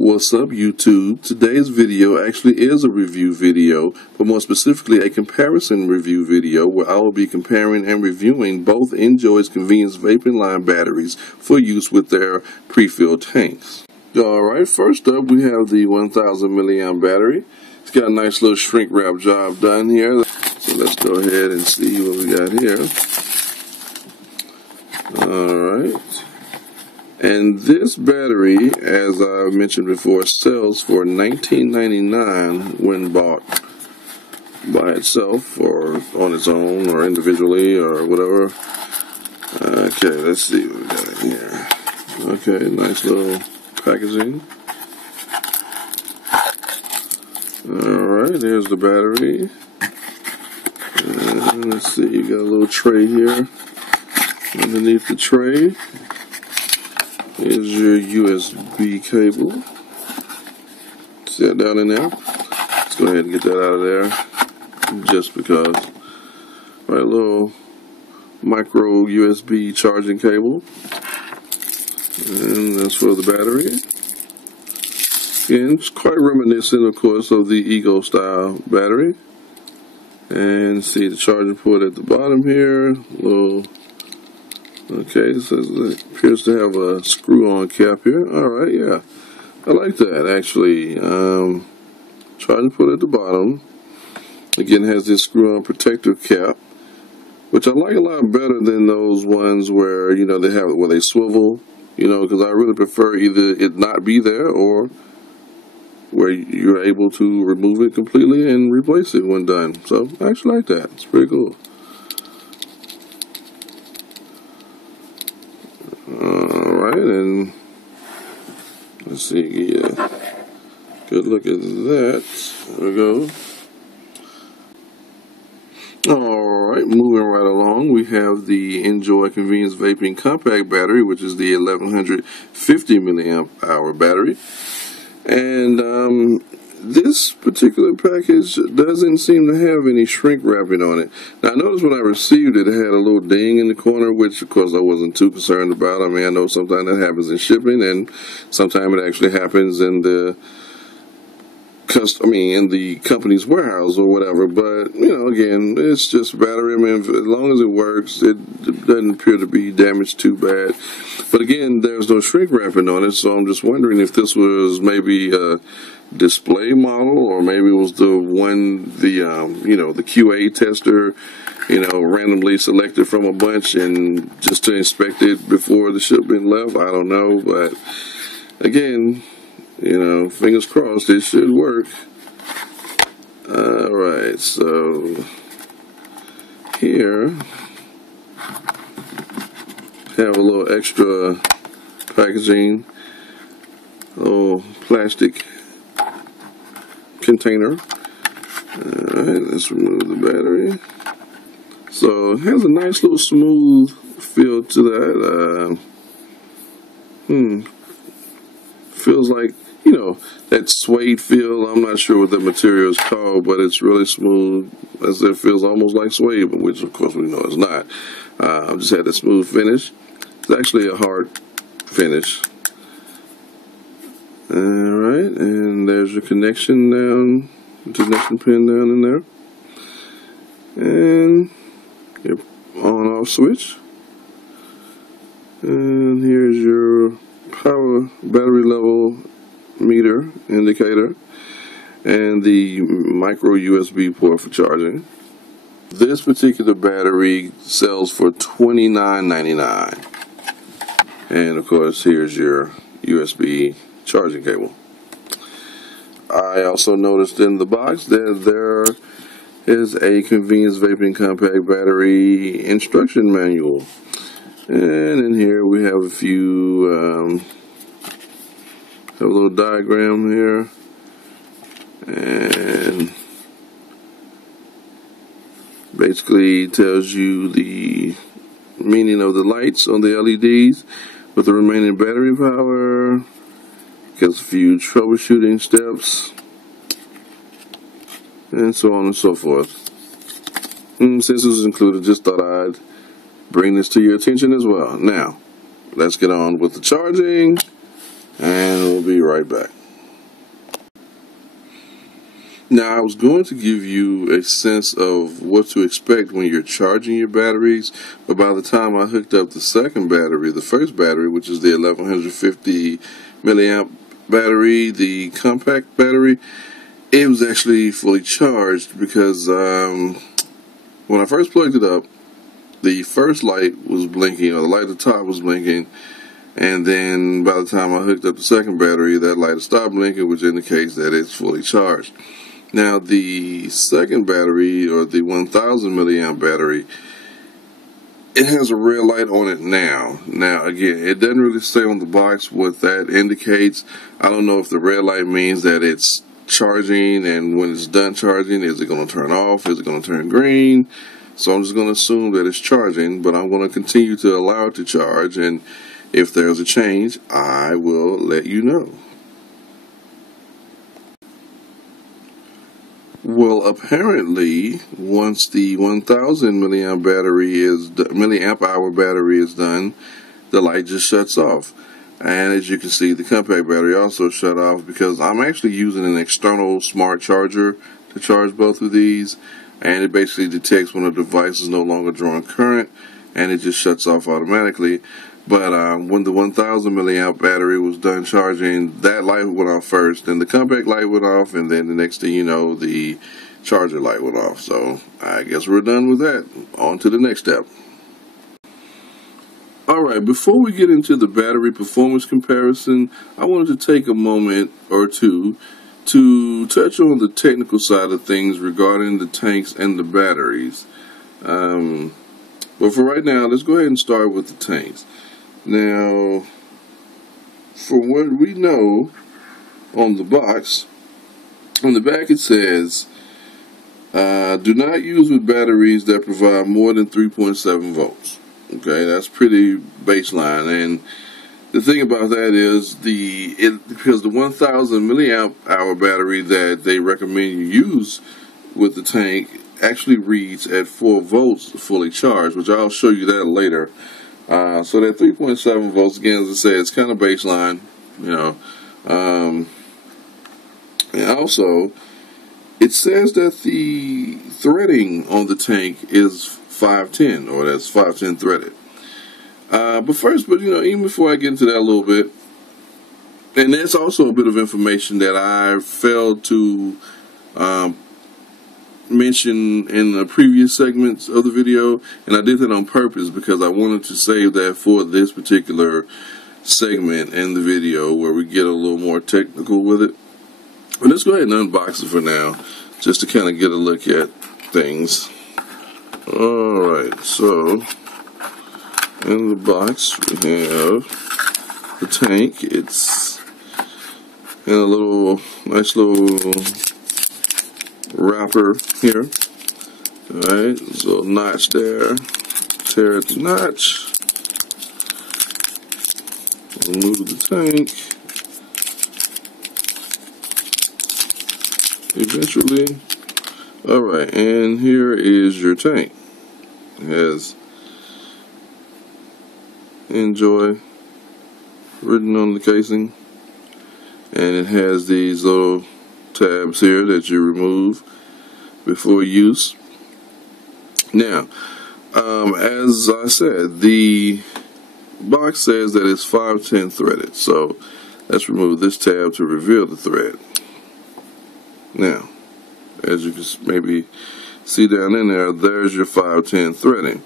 What's up, YouTube? Today's video actually is a review video, but more specifically a comparison review video where I will be comparing and reviewing both NJOY's Convenience Vaping line batteries for use with their pre-filled tanks. Alright, first up we have the 1000 milliamp battery. It's got a nice little shrink wrap job done here. So let's go ahead and see what we got here. Alright. And this battery, as I mentioned before, sells for $19.99 when bought by itself or on its own or individually or whatever. Okay, let's see what we got in here. Okay, nice little packaging. Alright, there's the battery. And let's see, you got a little tray here. Underneath the tray is your USB cable. See that down in there? Let's go ahead and get that out of there, just because. Right, a little micro USB charging cable, and that's for the battery. And it's quite reminiscent, of course, of the Ego style battery. And see the charging port at the bottom here. Little. Okay, so it appears to have a screw-on cap here. Alright, yeah. I like that, actually. Charging port at the bottom. Again, has this screw-on protective cap, which I like a lot better than those ones where, you know, they have it where they swivel, you know, because I really prefer either it not be there or where you're able to remove it completely and replace it when done. So, I actually like that. It's pretty cool. Alright, and let's see, yeah, good look at that. There we go. Alright, moving right along, we have the NJOY Convenience Vaping Compact Battery, which is the 1150 milliamp hour battery. And this particular package doesn't seem to have any shrink wrapping on it. Now, I noticed when I received it, it had a little ding in the corner, which, of course, I wasn't too concerned about. I mean, I know sometimes that happens in shipping, and sometimes it actually happens in the in the company's warehouse or whatever. But, you know, again, it's just battery. I mean, as long as it works, it doesn't appear to be damaged too bad. But again, there's no shrink wrapping on it, so I'm just wondering if this was maybe a display model, or maybe it was the one you know, the QA tester, you know, randomly selected from a bunch and just to inspect it before the shipment left. I don't know, but again, you know, fingers crossed, it should work. Alright, so here have a little extra packaging, a little plastic container. Alright, let's remove the battery. So it has a nice little smooth feel to that. Feels like, you know, that suede feel. I'm not sure what the material is called, but it's really smooth, as it feels almost like suede, which of course we know it's not. I've just had a smooth finish. It's actually a hard finish. Alright, and there's your connection pin down in there. And your on-off switch. And here's your power battery level meter indicator. And the micro USB port for charging. This particular battery sells for $29.99. And of course, here's your USB charging cable. I also noticed in the box that there is a Convenience Vaping Compact Battery instruction manual. And in here we have a few, have a little diagram here. And basically tells you the meaning of the lights on the LEDs with the remaining battery power. Gives a few troubleshooting steps, and so on and so forth. Since this was included, just thought I'd bring this to your attention as well. Now, let's get on with the charging, and we'll be right back. Now, I was going to give you a sense of what to expect when you're charging your batteries, but by the time I hooked up the second battery, the first battery, which is the 1150 milliamp battery, the compact battery, it was actually fully charged because when I first plugged it up, the first light was blinking, or the light at the top was blinking, and then by the time I hooked up the second battery, that light stopped blinking, which indicates that it's fully charged. Now, the second battery, or the 1000 milliamp battery, it has a red light on it now. Now, again, it doesn't really say on the box what that indicates. I don't know if the red light means that it's charging, and when it's done charging, is it going to turn off? Is it going to turn green? So I'm just going to assume that it's charging, but I'm going to continue to allow it to charge, and if there's a change, I will let you know. Well, apparently, once the 1000 milliamp hour battery is done, the light just shuts off. And as you can see, the compact battery also shut off because I'm actually using an external smart charger to charge both of these, and it basically detects when a device is no longer drawing current, and it just shuts off automatically. But when the 1000 milliamp battery was done charging, that light went off first, then the compact light went off, and then the next thing you know, the charger light went off. So I guess we're done with that. On to the next step. Alright, before we get into the battery performance comparison, I wanted to take a moment or two to touch on the technical side of things regarding the tanks and the batteries. But for right now, let's go ahead and start with the tanks. Now, from what we know on the box, on the back it says, do not use with batteries that provide more than 3.7 volts. Okay, that's pretty baseline. And the thing about that is because the 1000 milliamp hour battery that they recommend you use with the tank actually reads at 4 volts fully charged, which I'll show you that later. So that 3.7 volts, again, as I said, it's kind of baseline, you know. And also, it says that the threading on the tank is 510, or that's 510 threaded. But you know, even before I get into that a little bit, and that's also a bit of information that I failed to mention in the previous segments of the video, and I did that on purpose because I wanted to save that for this particular segment in the video where we get a little more technical with it. But let's go ahead and unbox it for now, just to kind of get a look at things. Alright, so in the box we have the tank. It's in a nice little wrapper here. Alright, so notch there. Tear at the notch. Remove the tank. Eventually. Alright, and here is your tank. It has NJOY written on the casing, and it has these little tabs here that you remove before use. Now, as I said, the box says that it's 510 threaded, so let's remove this tab to reveal the thread. Now, as you can maybe see down in there, there's your 510 threading.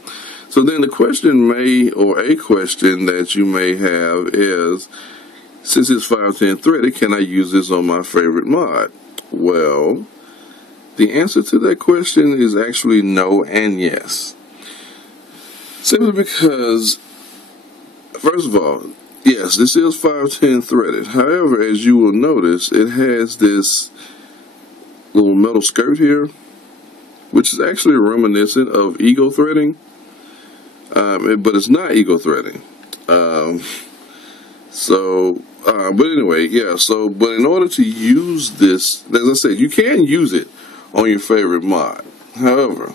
So then the question a question that you may have is, since it's 510 threaded, can I use this on my favorite mod? Well, the answer to that question is actually no and yes. Simply because, first of all, yes, this is 510 threaded. However, as you will notice, it has this little metal skirt here, which is actually reminiscent of ego threading, but it's not ego threading. But anyway, yeah, but in order to use this, as I said, you can use it on your favorite mod. However,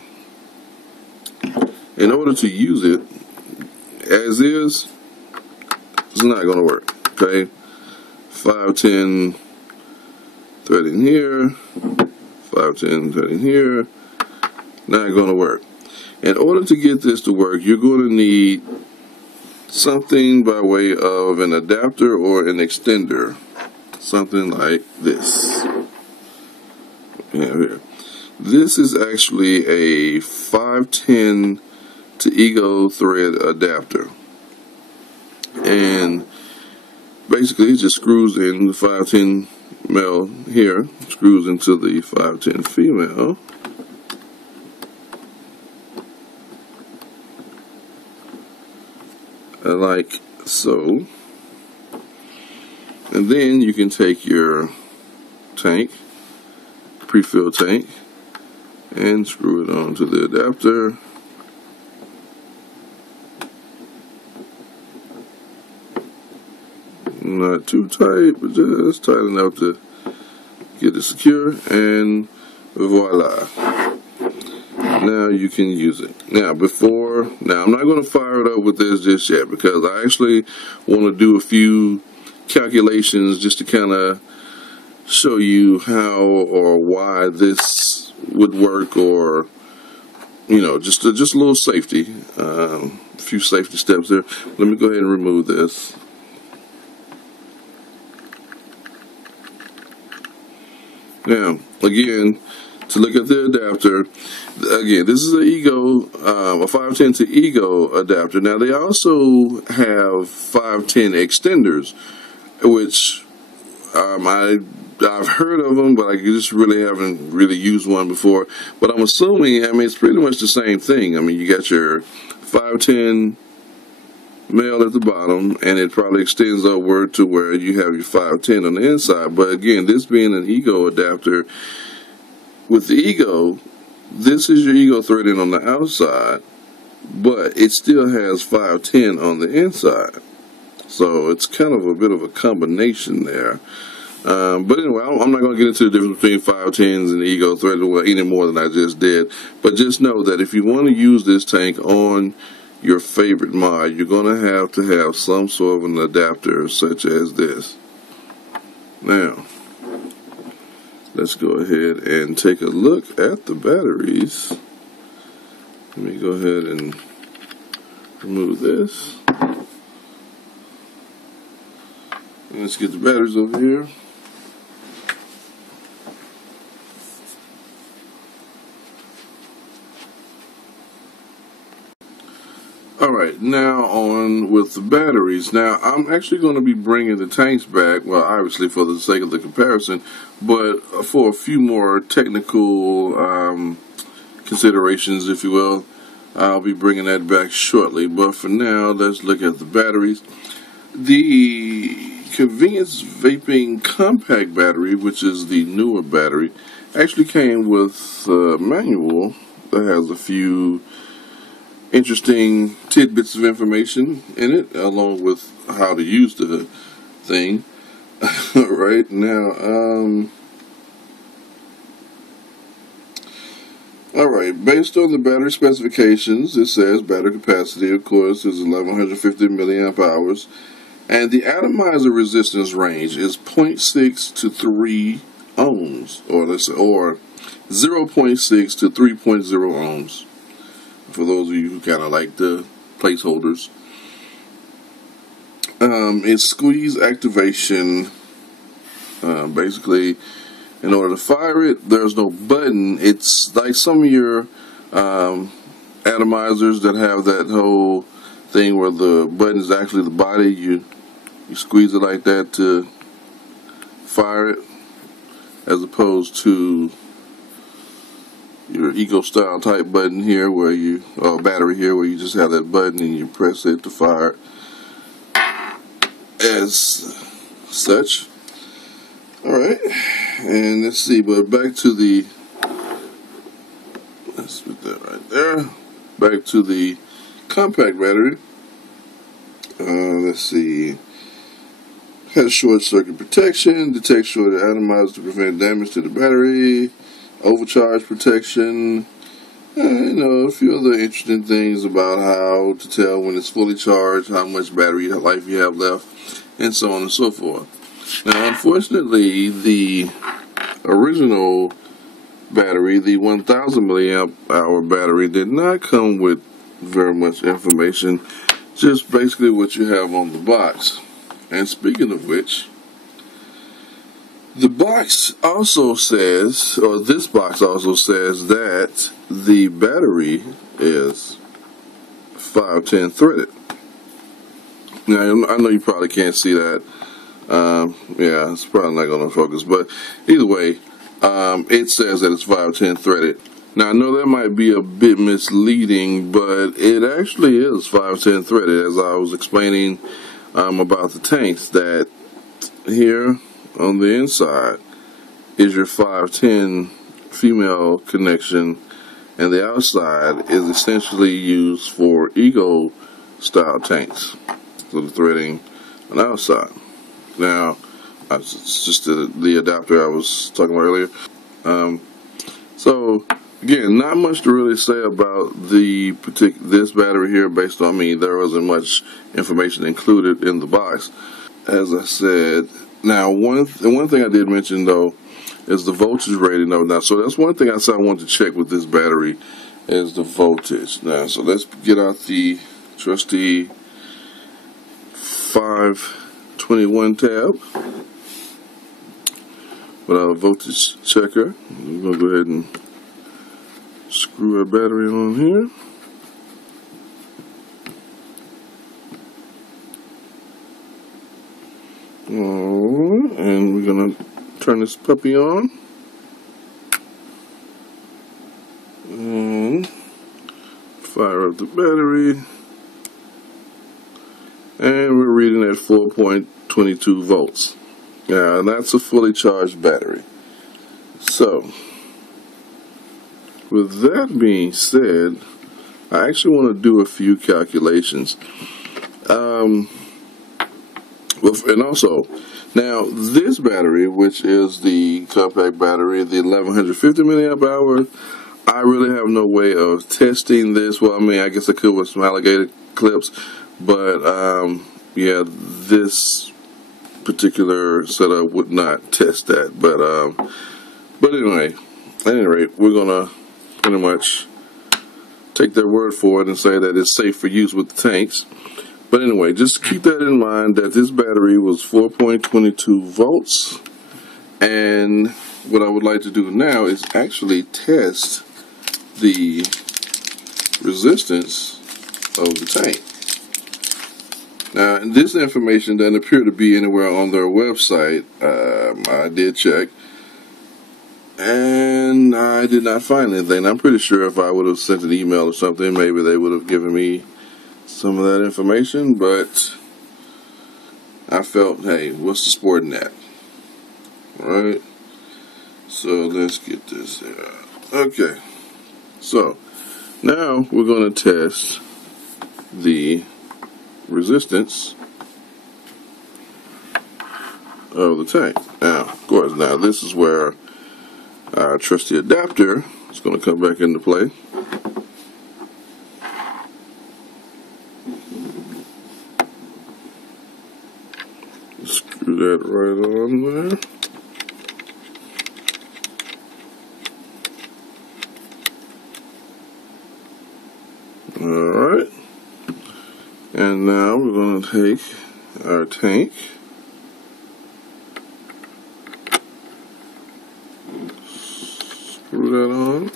in order to use it as is, it's not going to work, okay? 510 threading here, 510 setting here. Not going to work. In order to get this to work, you're going to need something by way of an adapter or an extender. Something like this. Here. This is actually a 510 to Ego thread adapter. And basically it just screws in the 510 male here, screws into the 510 female. Like so. And then you can take your tank, pre-filled tank, and screw it onto the adapter. Not too tight, but just tight enough to get it secure, and voila. Now you can use it. Now I'm not going to fire it up with this just yet, because I actually want to do a few calculations just to kind of show you how or why this would work, or just a little safety, a few safety steps there. Let me go ahead and remove this. Now, again, to look at the adapter, again, this is an Ego, a 510 to Ego adapter. Now, they also have 510 extenders, which I've heard of them, but I just really haven't used one before. But I'm assuming, it's pretty much the same thing. You got your 510 male at the bottom, and it probably extends upward to where you have your 510 on the inside. But again, this being an Ego adapter, with the Ego, this is your Ego threading on the outside, but it still has 510 on the inside. So it's kind of a bit of a combination there. But anyway, I'm not going to get into the difference between 510s and Ego threaded any more than I just did. But just know that if you want to use this tank on your favorite mod, you're going to have some sort of an adapter such as this. Now, let's go ahead and take a look at the batteries. Let me go ahead and remove this. Let's get the batteries over here. Alright, now on with the batteries. Now, I'm actually going to be bringing the tanks back, well, obviously for the sake of the comparison, but for a few more technical considerations, if you will. I'll be bringing that back shortly, but for now, let's look at the batteries. The Convenience Vaping Compact battery, which is the newer battery, actually came with a manual that has a few interesting tidbits of information in it, along with how to use the thing. Right now, alright, based on the battery specifications, it says battery capacity, of course, is 1150 milliamp hours, and the atomizer resistance range is 0.6 to 3 ohms, or 0.6 to 3.0 ohms. For those of you who kind of like the placeholders. It's squeeze activation. Basically, in order to fire it, there's no button. It's like some of your atomizers that have that whole thing where the button is actually the body. You squeeze it like that to fire it, as opposed to your Ego style type button here, where you, or battery here, where you just have that button and you press it to fire as such. Alright, and let's see, but back to the, let's put that right there, back to the compact battery. Let's see, has short circuit protection, detects short atomizers to prevent damage to the battery, overcharge protection, a few other interesting things about how to tell when it's fully charged, how much battery life you have left, and so on and so forth. Now, unfortunately, the original battery, the 1000 milliamp hour battery, did not come with very much information, just basically what you have on the box. And speaking of which, the box also says, or this box also says, that the battery is 510 threaded. Now, I know you probably can't see that. Yeah, it's probably not going to focus, but either way, it says that it's 510 threaded. Now, I know that might be a bit misleading, but it actually is 510 threaded, as I was explaining about the tanks, that here on the inside is your 510 female connection, and the outside is essentially used for Ego style tanks. So the threading on the outside. Now, it's just the adapter I was talking about earlier. So again, not much to really say about this battery here. Based on there wasn't much information included in the box, as I said. Now, one thing I did mention though is the voltage rating though. Now, so that's one thing I said I wanted to check with this battery is the voltage. Now, so let's get out the trusty 521 tab with our voltage checker. We're going to go ahead and screw our battery on here. Alright, and we're going to turn this puppy on. And fire up the battery. And we're reading at 4.22 volts. Now, that's a fully charged battery. So, with that being said, I actually want to do a few calculations. And also, now this battery, which is the compact battery, the 1150 milliamp hour, I really have no way of testing this. Well, I guess I could with some alligator clips. But yeah, this particular setup would not test that. But anyway, at any rate, we're gonna pretty much take their word for it and say that it's safe for use with the tanks. But anyway, just keep that in mind that this battery was 4.22 volts. And what I would like to do now is actually test the resistance of the tank. Now, this information doesn't appear to be anywhere on their website. I did check, and I did not find anything. I'm pretty sure if I would have sent an email or something, maybe they would have given me some of that information, but I felt, hey, what's the sport in that? Alright, so let's get this out. Okay, so now we're going to test the resistance of the tank. Now, of course, now this is where our trusty adapter is going to come back into play. Screw that right on there. Alright. And now we're going to take our tank, screw that on,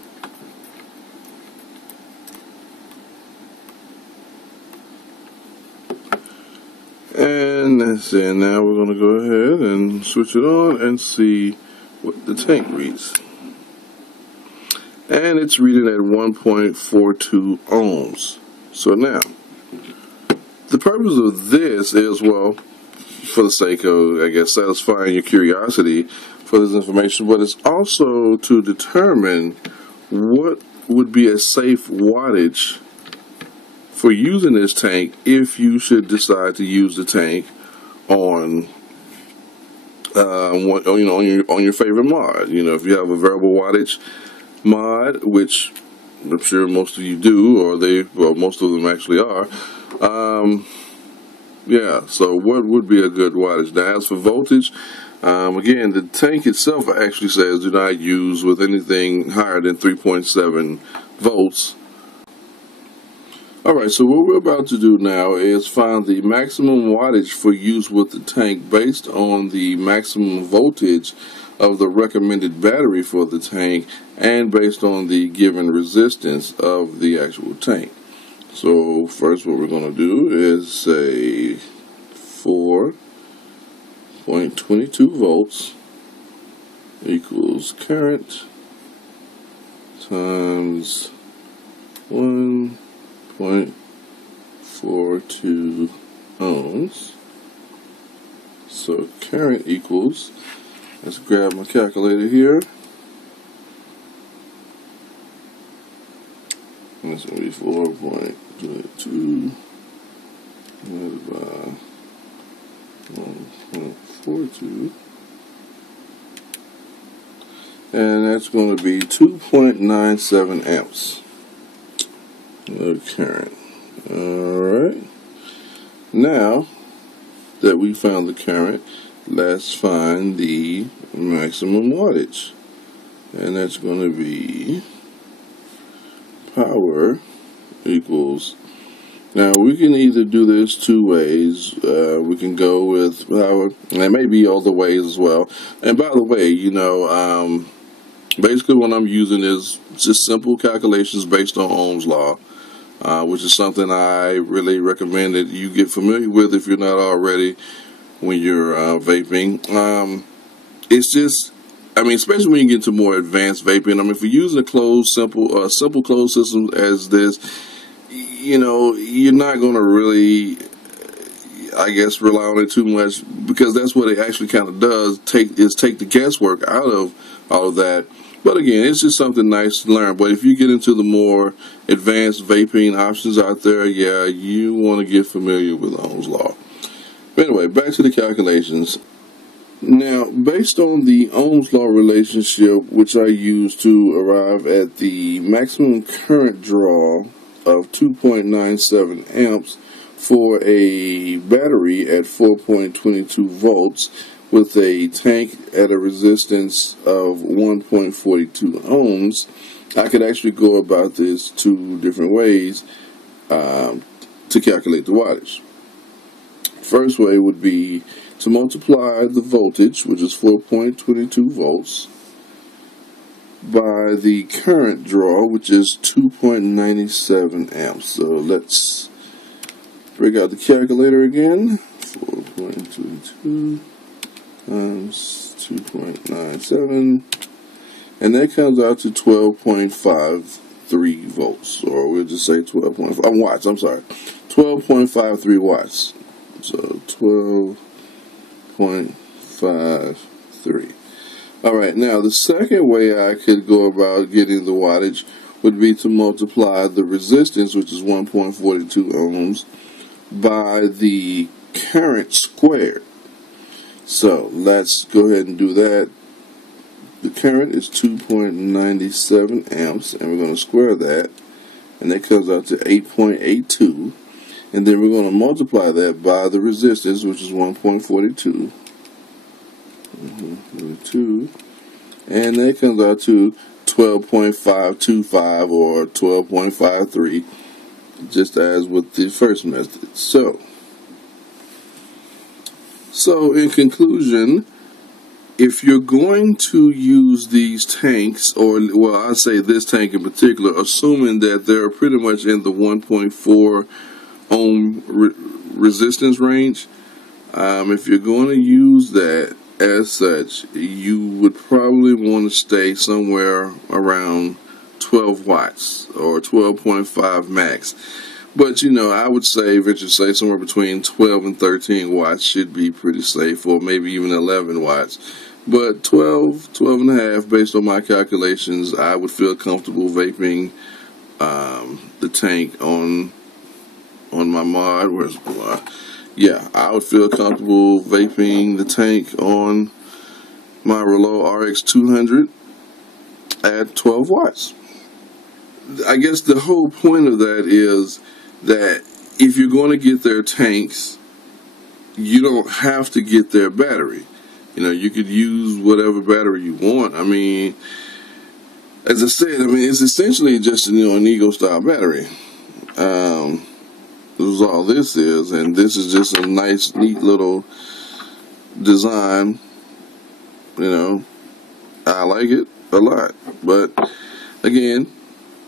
and that's it. Now we're going to go ahead and switch it on and see what the tank reads. And it's reading at 1.42 ohms. So now, the purpose of this is, well, for the sake of, I guess, satisfying your curiosity for this information, but it's also to determine what would be a safe wattage for using this tank if you should decide to use the tank on your favorite mod. If you have a variable wattage mod, which I'm sure most of you do, or most of them actually are. Yeah, so what would be a good wattage? Now, as for voltage, Again, the tank itself actually says do not use with anything higher than 3.7 volts. Alright, so what we're about to do now is find the maximum wattage for use with the tank based on the maximum voltage of the recommended battery for the tank and based on the given resistance of the actual tank. So first what we're going to do is say 4.22 volts equals current times 1.42 ohms. So current equals, let's grab my calculator here. And it's going to be 4.22 divided by 1.42. And that's going to be 2.97 amps of current. Alright. Now that we found the current, let's find the maximum wattage. And that's going to be power equals, now we can either do this two ways. We can go with power, and there may be other ways as well. And by the way, you know, basically what I'm using is just simple calculations based on Ohm's law, which is something I really recommend that you get familiar with if you're not already when you're vaping. It's just, I mean, especially when you get to more advanced vaping. I mean, if you're using a closed, simple closed system as this, you know, you're not going to really, I guess, rely on it too much, because that's what it actually kind of does, take the guesswork out of all of that. But again, it's just something nice to learn. But if you get into the more advanced vaping options out there, yeah, you want to get familiar with Ohm's law. But anyway, back to the calculations. Now, based on the Ohm's law relationship, which I use to arrive at the maximum current draw of 2.97 amps for a battery at 4.22 volts with a tank at a resistance of 1.42 ohms, I could actually go about this two different ways to calculate the wattage. First way would be to multiply the voltage, which is 4.22 volts, by the current draw, which is 2.97 amps. So let's break out the calculator again. 4.22 times 2.97, and that comes out to 12.53 volts, or we'll just say 12.5 watts. I'm sorry, 12.53 watts. So 12.53. Alright, now the second way I could go about getting the wattage would be to multiply the resistance, which is 1.42 ohms, by the current squared. So let's go ahead and do that. The current is 2.97 amps, and we're going to square that, and that comes out to 8.82. And then we're going to multiply that by the resistance, which is 1.42. And that comes out to 12.525 or 12.53, just as with the first method. So in conclusion, if you're going to use these tanks, or well, I say this tank in particular, assuming that they're pretty much in the 1.4 ohm resistance range, if you're going to use that as such, you would probably want to stay somewhere around 12 watts or 12.5 max. But you know, I would say, venture say, somewhere between 12 and 13 watts should be pretty safe, or maybe even 11 watts. But 12 and a half, based on my calculations, I would feel comfortable vaping the tank on my mod. Where's my mod? Yeah, I would feel comfortable vaping the tank on my Relo RX200 at 12 watts. I guess the whole point of that is that if you're going to get their tanks, you don't have to get their battery. You know, you could use whatever battery you want. I mean, as I said, I mean, it's essentially just, you know, an Ego style battery. This is all this is, and this is just a nice, neat little design. You know, I like it a lot. But again,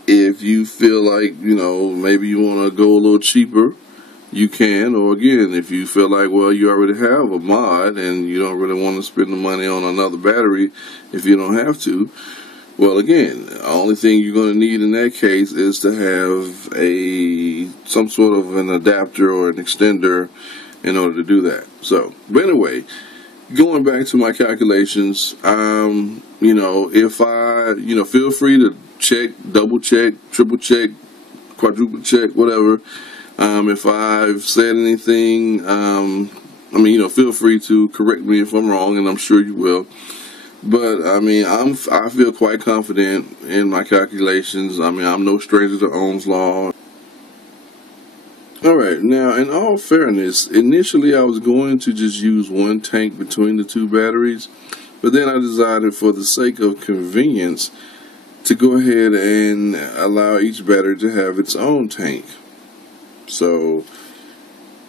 if you feel like, you know, maybe you want to go a little cheaper, you can. Or again, if you feel like, well, you already have a mod and you don't really want to spend the money on another battery if you don't have to, well, again, the only thing you're going to need in that case is to have some sort of an adapter or an extender in order to do that. So, but anyway, going back to my calculations, you know, if I, you know, feel free to check, double check, triple check, quadruple check, whatever. If I've said anything, I mean, you know, feel free to correct me if I'm wrong, and I'm sure you will. But I mean, I feel quite confident in my calculations. I mean, I'm no stranger to Ohm's law. Alright, now in all fairness, initially I was going to just use one tank between the two batteries, but then I decided for the sake of convenience to go ahead and allow each battery to have its own tank. So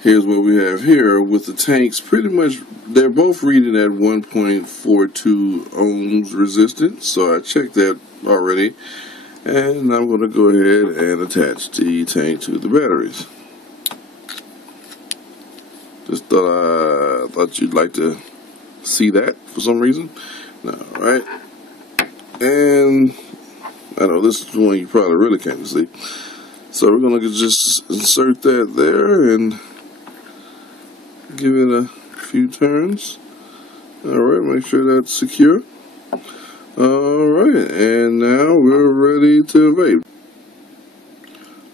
here's what we have here with the tanks. Pretty much they're both reading at 1.42 ohms resistance, so I checked that already, and I'm going to go ahead and attach the tank to the batteries. Just thought you'd like to see that for some reason. Alright, and I know this is one you probably really can't see, so we're going to just insert that there and give it a few turns. Alright, make sure that's secure. Alright, and now we're ready to vape.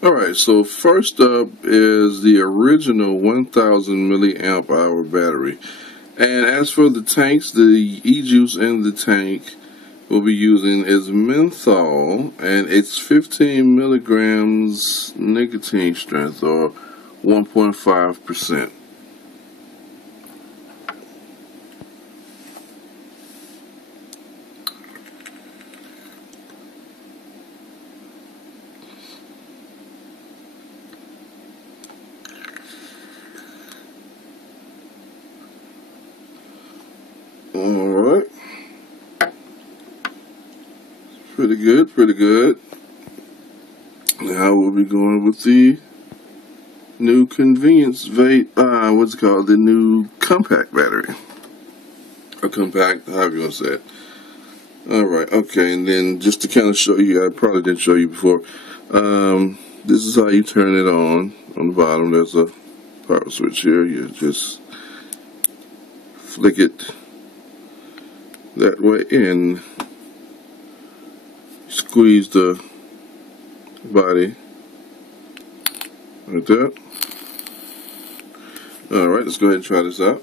Alright, so first up is the original 1000 milliamp hour battery. And as for the tanks, the e-juice in the tank we'll be using is menthol, and it's 15 milligrams nicotine strength, or 1.5%. Alright. Pretty good, pretty good. Now we'll be going with the new convenience vape, what's it called? The new compact battery. Or compact, however you want to say it. Alright, okay, and then just to kind of show you, I probably didn't show you before, this is how you turn it on. On the bottom there's a power switch here. You just flick it that way and squeeze the body like that. Alright, let's go ahead and try this out.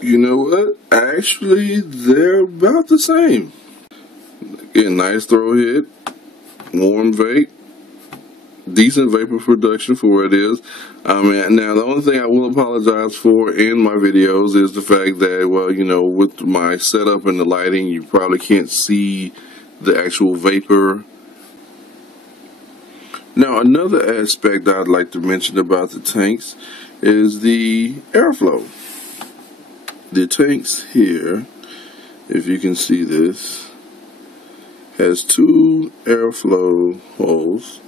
You know what? Actually, they're about the same. Again, nice throw hit, warm vape, decent vapor production for what it is. Now the only thing I will apologize for in my videos is the fact that, well, you know, with my setup and the lighting, you probably can't see the actual vapor. Now, another aspect I'd like to mention about the tanks is the airflow. The tanks here, if you can see this, has two airflow holes.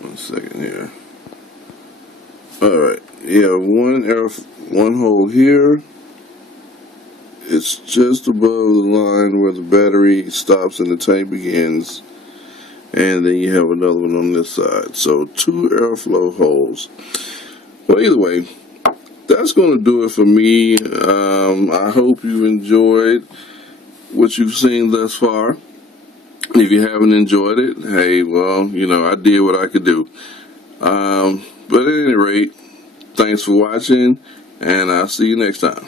One second here. Alright, you have one hole here. It's just above the line where the battery stops and the tank begins. And then you have another one on this side. So two airflow holes. Well, either way, that's going to do it for me. I hope you've enjoyed what you've seen thus far. If you haven't enjoyed it, hey, well, you know, I did what I could do. But at any rate, thanks for watching, and I'll see you next time.